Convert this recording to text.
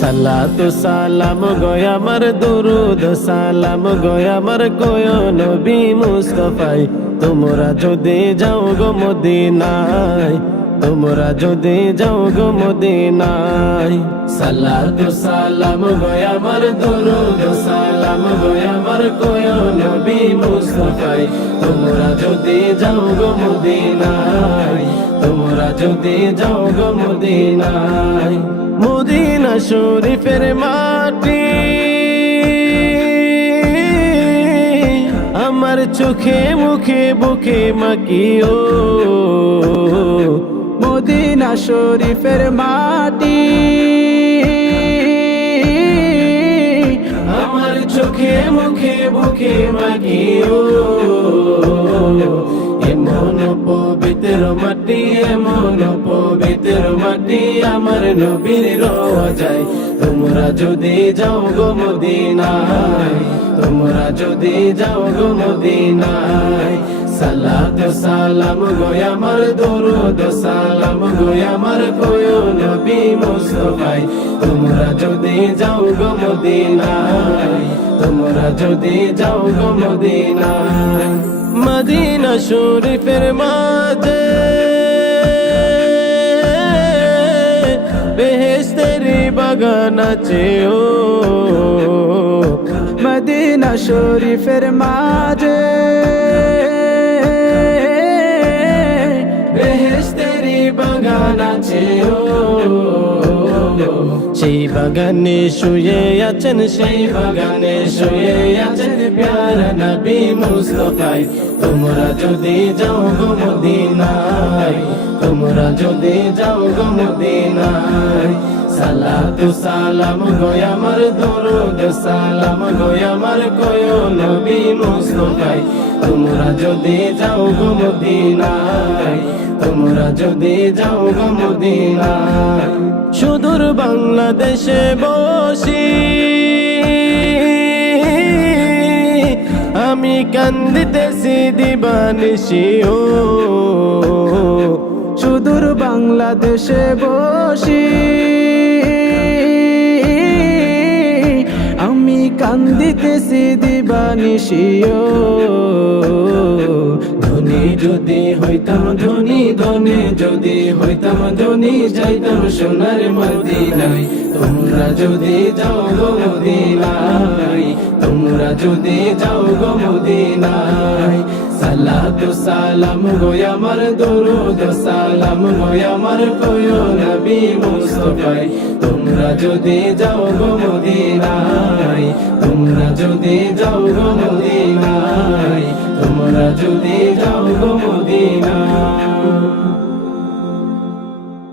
সালাতু সালাম গয় আমার দুরুদ সালাম গয় আমার কয় নবী মুস্তাফাই তোমরা যদি যাও গো মদিনায় তোমরা যদি যাও গো মদিনায় সালাতু সালাম গয় আমার দুরুদ সালাম গয় আমার কয় নবী মুস্তাফাই তোমরা যদি যাও গো মদিনায় তোমরা যদি যাও গো মদিনায় মদিনা শরীফের মাটি আমার চোখে মুখে বুকে মাকিও মদিনা শরীফের মাটি আমার চোখে মুখে বুকে মাকিও এমন পবিত্র মাটি এমন পবিত্র মাটি আমার নবীর রওজায় তোমরা যদি যাও গো মদিনায় তোমরা যদি যাও গো মদিনায় সালাত সালাম গয় আমার দরুদ সালাম গয় আমার কয় নবী মুস্তাফাই তোমরা যদি যাও গো মদিনায় তোমরা যদি যাও গো মদিনায় মদিনা শরীফের মাঝে বেহেশতের বাগান আছে ও মদিনা শরীফের মাঝে বেহেশতের বাগান আছে ও সেই বাগানে শুয়ে আছেন সেই বাগানে শুয়ে আছেন প্যারা নবী মুস্তাফাই তোমরা যদি যাও গো মদিনায় তোমরা যদি যাও গো মদিনায় সালাতু সালাম গয় আমার দরুদ সালাম গয় আমার কয় নবী মুস্তাফাই তোমরা যদি যাও গো মদিনায় তোমরা যদি যাও গো মদিনায় সুদূর বাংলাদেশে বসি আমি কান্দিতেছি দিবানিশি ও সুদূর বাংলাদেশে বসি আমি কান্দিতেছি দিবানিশিও ধনী যদি হইতাম ধনী ধনী যদি হইতাম ধনী যাইতাম সোনার মদিনায় তোমরা যদি যাও গো মদিনায় তোমরা যদি যাও গো মদিনায় সালাতু সালাম গয় আমার দরুদ সালাম গয় আমার কয় নবী মুস্তাফাই তোমরা যদি যাও গো মদিনায় তোমরা যদি যাও গো মদিনায় তোমরা যদি যাও গো মদিনায়।